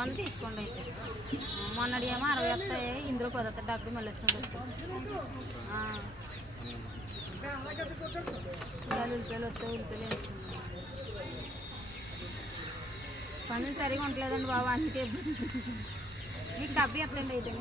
వంద తీసుకోండి అయితే. మొన్నటి ఏమో 60 వస్తాయి, ఇందులో 10 వస్తాయి, 70 మళ్ళీ వచ్చినప్పుడు ఉల్లిపాయలు వస్తాయి. ఉల్లిపాయలు వేసుకున్నాం. పనులు సరిగా ఉండలేదండి బాబు, అందుకే మీకు డబ్బు ఎట్లండి అయితే.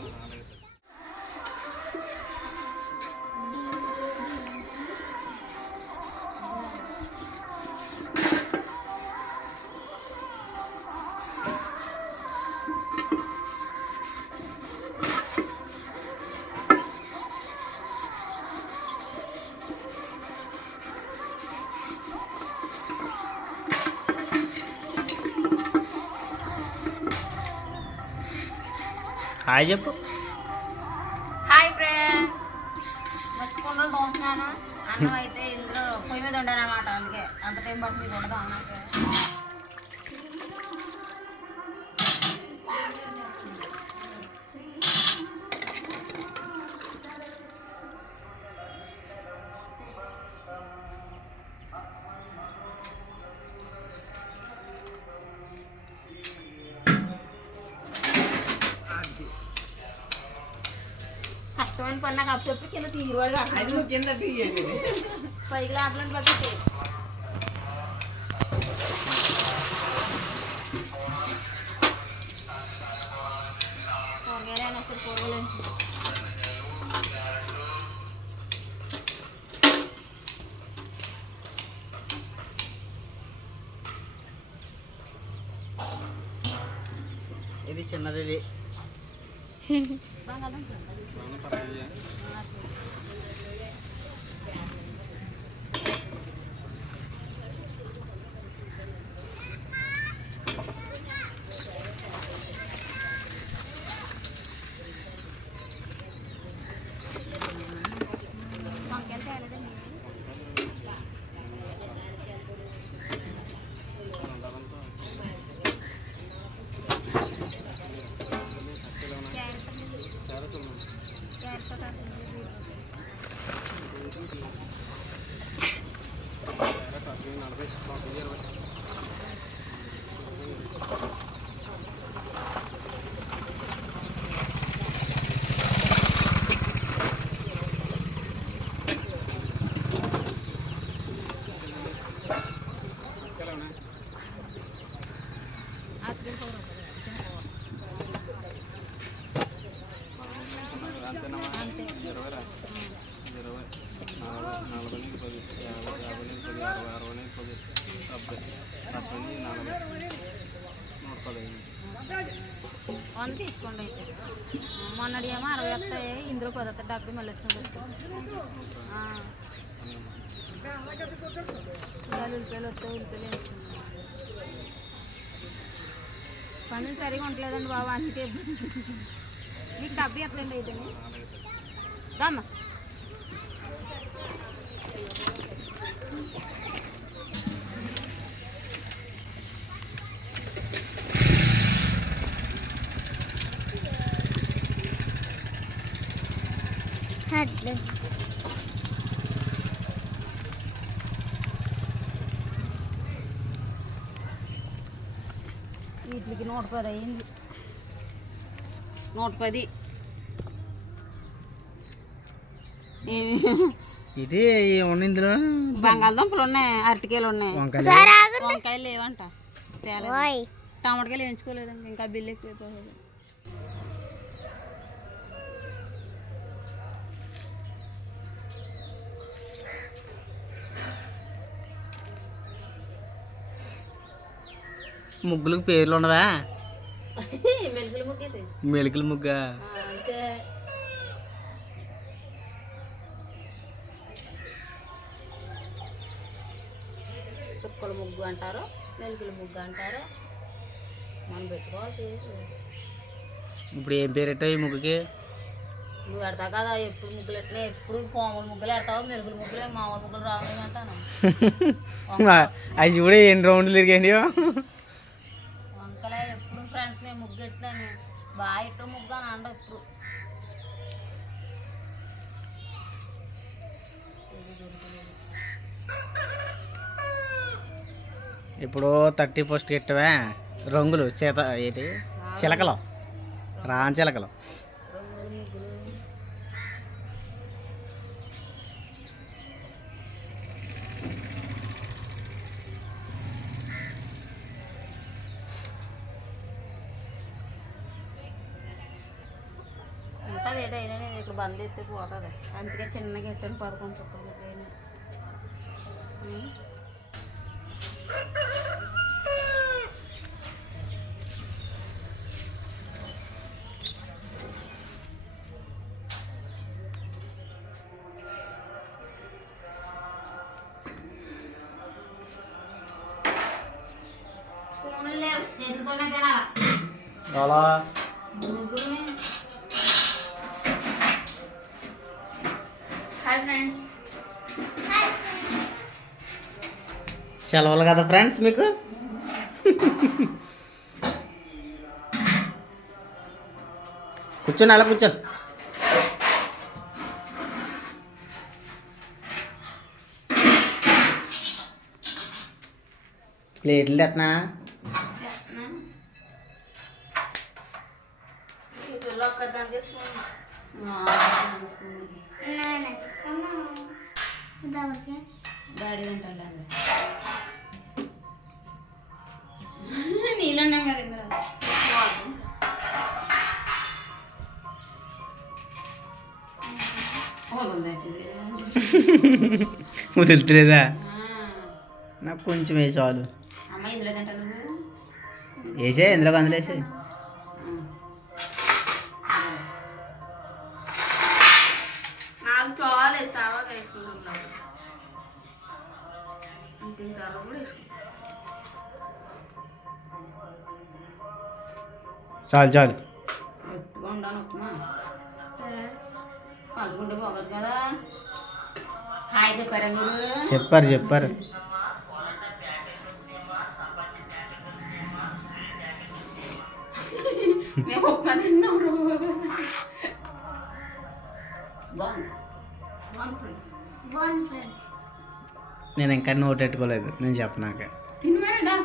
హాయ్ చెప్పు. హాయ్ ఫ్రెండ్స్, మర్చిపోండి తోస్తున్నాను. అన్నం అయితే ఇందులో పొయ్యి మీద ఉండాను అనమాట, అందుకే అంత టైం పడుతుంది ఉండదు అన్నకి. కష్టమైన పని నాకు అప్పు చెప్పి కింద తీరువాడు కింద పైకి లాపలని పక్కకి కూరగాయలు అసలు కూరగాయలు ఇది చిన్నది. ఇది వంద తీసుకోండి అయితే. మొన్నటి ఏమో 60 వస్తాయి, ఇందులో 10 వస్తాయి, 70 మళ్ళీ వచ్చినప్పుడు ఉల్లిపాయలు వస్తాయి. ఉల్లిపాయలు వేసుకున్నాం. పనులు సరిగా ఉండలేదండి బాబు, అందుకే మీకు డబ్బు ఎట్లండి అయితే. రామ్మా. వీటికి 110 అయింది. 110. ఇది ఇందులో బంగాళదుంపలు ఉన్నాయి, అరటికాయలు ఉన్నాయి, వంకాయలు లేవంట, టమాటకాయలు వేయించుకోలేదండి, ఇంకా బిల్లు ఎక్కువైపోతుంది. ముగ్గులకు పేర్లు ఉండవా? మెలుగుల ముగ్గు ఇది. మెలుగుల ముగ్గా? అయితే చుక్కల ముగ్గు అంటారు, మెలుగుల ముగ్గు అంటారు, మనం పెట్టుకోవాలి. ఇప్పుడు ఏం పేరు పెట్టావు ఈ ముగ్గుకి? నువ్వు పెడతావు కదా, ఎప్పుడు ముగ్గులు ఎట్టినా, ఎప్పుడు మామూలు ముగ్గులు పెడతావు, మెరుగుల ముగ్గులే, మామూలు ముగ్గులు రావాలి అంటాను. అవి చూడే ఎన్ని రౌండ్లు తిరిగాయండి. వంకలే ఎప్పుడు ఫ్రెండ్స్ నేను ముగ్గు ఎట్టాను, బాగా ఇట్టు ముగ్గు అని అండ ఇప్పుడు. ఇప్పుడు 31st ఎట్టవా రంగులు చేత ఏంటి చిలకలు రాన్ చిలకలు. రంగులు ముగ్గులు. ఉంటుంది ఏదైనా నేను ఇట్లా బండ్లు ఎత్తే పోతుంది, అందుకే చిన్నగా ఎత్తాను 11 చుక్కలు అయినా. స్పూన్లు లేవు, చేతితోనే తినాలా అలా ముగ్గురుని. Hi friends. సెలవులు కదా ఫ్రెండ్స్ మీకు. కూర్చోండి, అలా కూర్చోండి. ప్లేట్లు తెట్నా. వీటిల్లో ఒక్కదానికి స్పూన్. డాడీ తింటాడు నీళ్ళన్నా మరి వదులుతులేదా? నాకు కొంచెం వేసి చాలు. అమ్మ ఇందులో తింటాను. వేసే ఇందులో అందులో వేసే. నాకు చాలు తర్వాత వేసుకుంటున్నాను. ఇంకా కూడా వేసుకుంటాను. చాలు చాలు. గట్టిగా ఉండాలి ఉప్మా, కలుపుకుంటే పోగదు కదా. హాయ్ చెప్పారా మీరు? చెప్పారు. మేము ఉప్మా తిన్నాము. నేను ఇంకా నోట్ పెట్టుకోలేదు, నేను చెప్పనాక. తిని మరేదా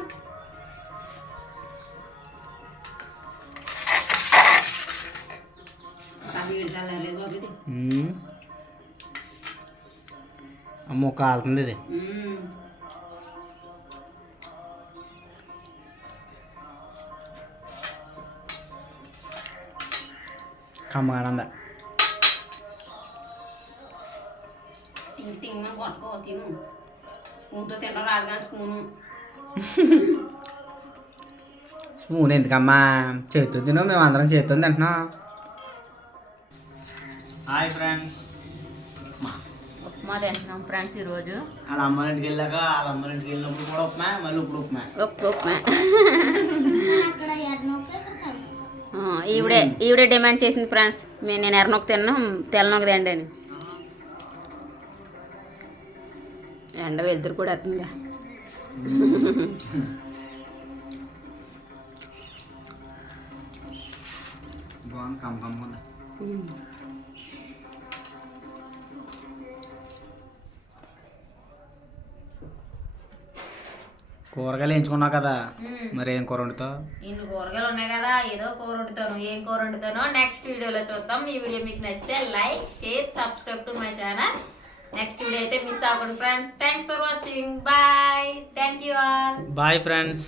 అమ్మో కాలుతుంది ఇది. కమ్మానంద తిని పట్టుకో తిను. స్పూన్తో తినడం రాదు కానీ స్పూను. స్పూన్ ఎందుకమ్మా, చేతితో తిను. మేము అందరం చేతితో తింటున్నాం. Hi friends. ఉప్మా తింటున్నాం ఫ్రెండ్స్ ఈరోజు. వాళ్ళ అమ్మరింటికి వెళ్ళాక వాళ్ళ అమ్మరింటికి వెళ్ళినప్పుడు కూడా ఉప్మా, మళ్ళీ ఇప్పుడు ఉప్మా. ఉప్మా ఈవిడే డిమాండ్ చేసింది ఫ్రెండ్స్. నేను ఎర్రనొక్క తిన్నాం, తెల్లనొక్క తిండి అని. ఎండ వెళ్తురు కూడా వస్తుందా. బాగుంది, కమ్మ ఉంది. కూరగాయలు వేయించుకున్నావు కదా, మరి ఏం కూర వండుతావు? ఇన్ని కూరగాయలు ఉన్నాయి కదా, ఏదో కూర వండుతాను. ఏం కూర వండుతానో నెక్స్ట్ వీడియోలో చూద్దాం. ఈ వీడియో మీకు నచ్చితే like, share, subscribe to my channel. Next video అయితే మిస్ అవ్వకండి friends. Thanks for watching. Bye. Thank you all. Bye friends.